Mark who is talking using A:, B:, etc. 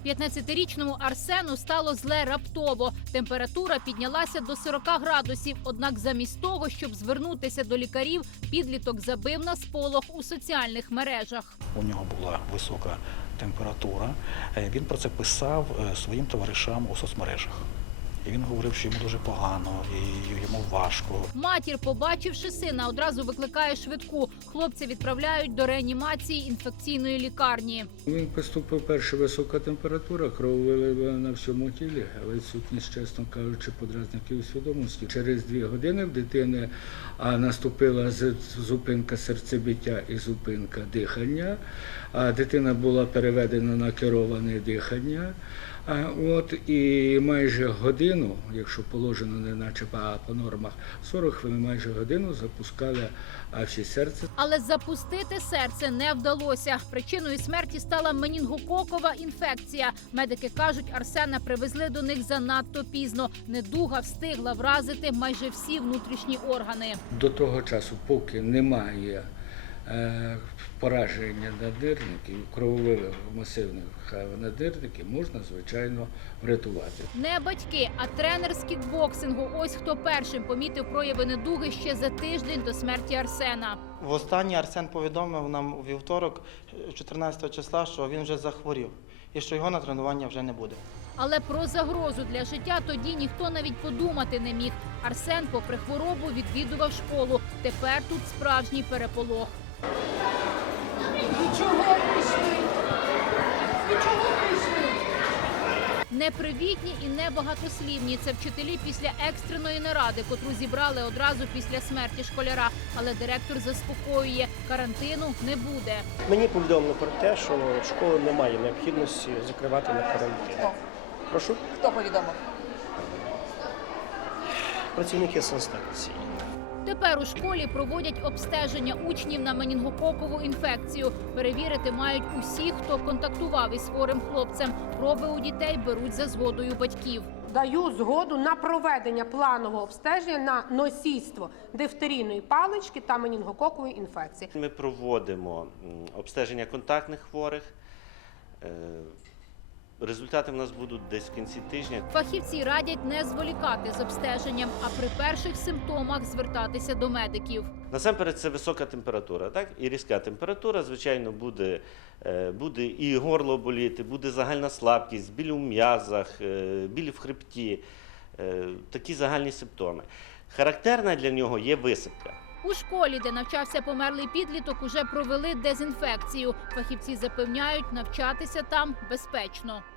A: 15-річному Арсену стало зле раптово. Температура піднялася до 40 градусів. Однак замість того, щоб звернутися до лікарів, підліток забив на сполох у соціальних мережах.
B: У нього була висока температура. Він про це писав своїм товаришам у соцмережах. І він говорив, що йому дуже погано, і йому важко.
A: Матір, побачивши сина, одразу викликає швидку. Хлопця відправляють до реанімації інфекційної лікарні.
C: Він поступив перша висока температура, крововилива на всьому тілі, відсутність, чесно кажучи, подразників свідомості. Через 2 години в дитини наступила зупинка серцебиття і зупинка дихання. Дитина була переведена на кероване дихання. І майже годину, якщо положено не наче по нормах, 40 хвилин, майже годину запускали всі серце.
A: Але запустити серце не вдалося. Причиною смерті стала менінгококова інфекція. Медики кажуть, Арсена привезли до них занадто пізно. Недуга встигла вразити майже всі внутрішні органи.
C: До того часу, поки немає пораження надирників, крововилих масивних надирників, можна, звичайно, врятувати.
A: Не батьки, а тренер з кікбоксингу. Ось хто першим помітив прояви недуги ще за тиждень до смерті Арсена.
D: Востаннє Арсен повідомив нам у вівторок, 14 числа, що він вже захворів і що його на тренування вже не буде.
A: Але про загрозу для життя тоді ніхто навіть подумати не міг. Арсен, попри хворобу, відвідував школу. Тепер тут справжній переполох.
E: Ви чого прийшли? Ви чого прийшли?
A: Непривітні і небагатослівні – це вчителі після екстреної наради, котру зібрали одразу після смерті школяра. Але директор заспокоює – карантину не буде.
F: Мені повідомили про те, що школи немає необхідності закривати на карантин. Прошу?
E: Хто повідомив?
F: Працівники санстанції.
A: Тепер у школі проводять обстеження учнів на менінгококову інфекцію. Перевірити мають усі, хто контактував із хворим хлопцем. Проби у дітей беруть за згодою батьків.
G: Даю згоду на проведення планового обстеження на носійство дифтерійної палички та менінгококової інфекції.
H: Ми проводимо обстеження контактних хворих. Результати в нас будуть десь в кінці тижня.
A: Фахівці радять не зволікати з обстеженням, а при перших симптомах звертатися до медиків.
H: Насамперед це висока температура, так? І різка температура, звичайно, буде і горло боліти, буде загальна слабкість, біль у м'язах, біль в хребті, такі загальні симптоми. Характерна для нього є висипка.
A: У школі, де навчався померлий підліток, уже провели дезінфекцію. Фахівці запевняють, навчатися там безпечно.